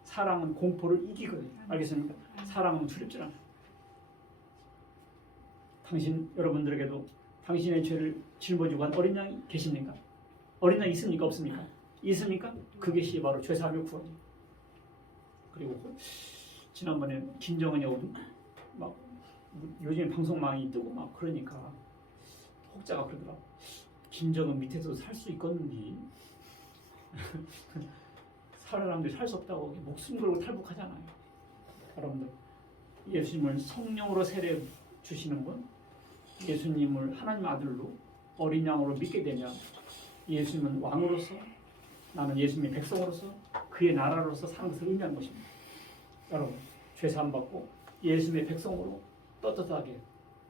사랑은 공포를 이기거든. 알겠습니까? 사랑은 두렵지 않아. 당신 여러분들에게도 당신의 죄를 짊어지고 간 어린 양이 계십니까? 어린 양 있습니까? 없습니까? 있습니까? 그것이 바로 죄사함의 구원이에요. 그리고 지난번에 김정은이 막 요즘에 방송 많이 뜨고 막 그러니까 혹자가 그러더라. 김정은 밑에서 살 수 있겠는지 사람들이 살 수 없다고 목숨 걸고 탈북하잖아요. 여러분들 예수님을 성령으로 세례 주시는 분, 예수님을 하나님 아들로 어린 양으로 믿게 되면 예수님은 왕으로서 나는 예수님의 백성으로서 그의 나라로서 사는 것을 의미하는 것입니다. 여러분 죄사함 받고 예수님의 백성으로 떳떳하게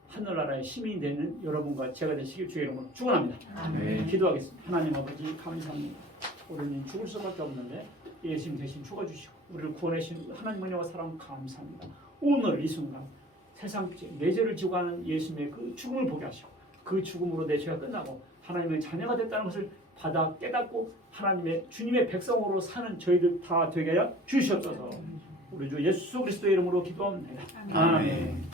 하늘나라의 시민이 되는 여러분과 제가 되시길 주의 이름으로 축원합니다. 아멘. 기도하겠습니다. 하나님 아버지 감사합니다. 우리는 죽을 수밖에 없는데 예수님 대신 죽어주시고 우리를 구원해 주신 하나님 은혜와 사랑 감사합니다. 오늘 이 순간 세상 죄, 내 죄를 지고 가는 예수님의 그 죽음을 보게 하시고 그 죽음으로 내 죄가 끝나고 하나님의 자녀가 됐다는 것을 받아 깨닫고 하나님의 주님의 백성으로 사는 저희들 다 되게 하여 주시옵소서. 우리 주 예수 그리스도의 이름으로 기도합니다. 아멘.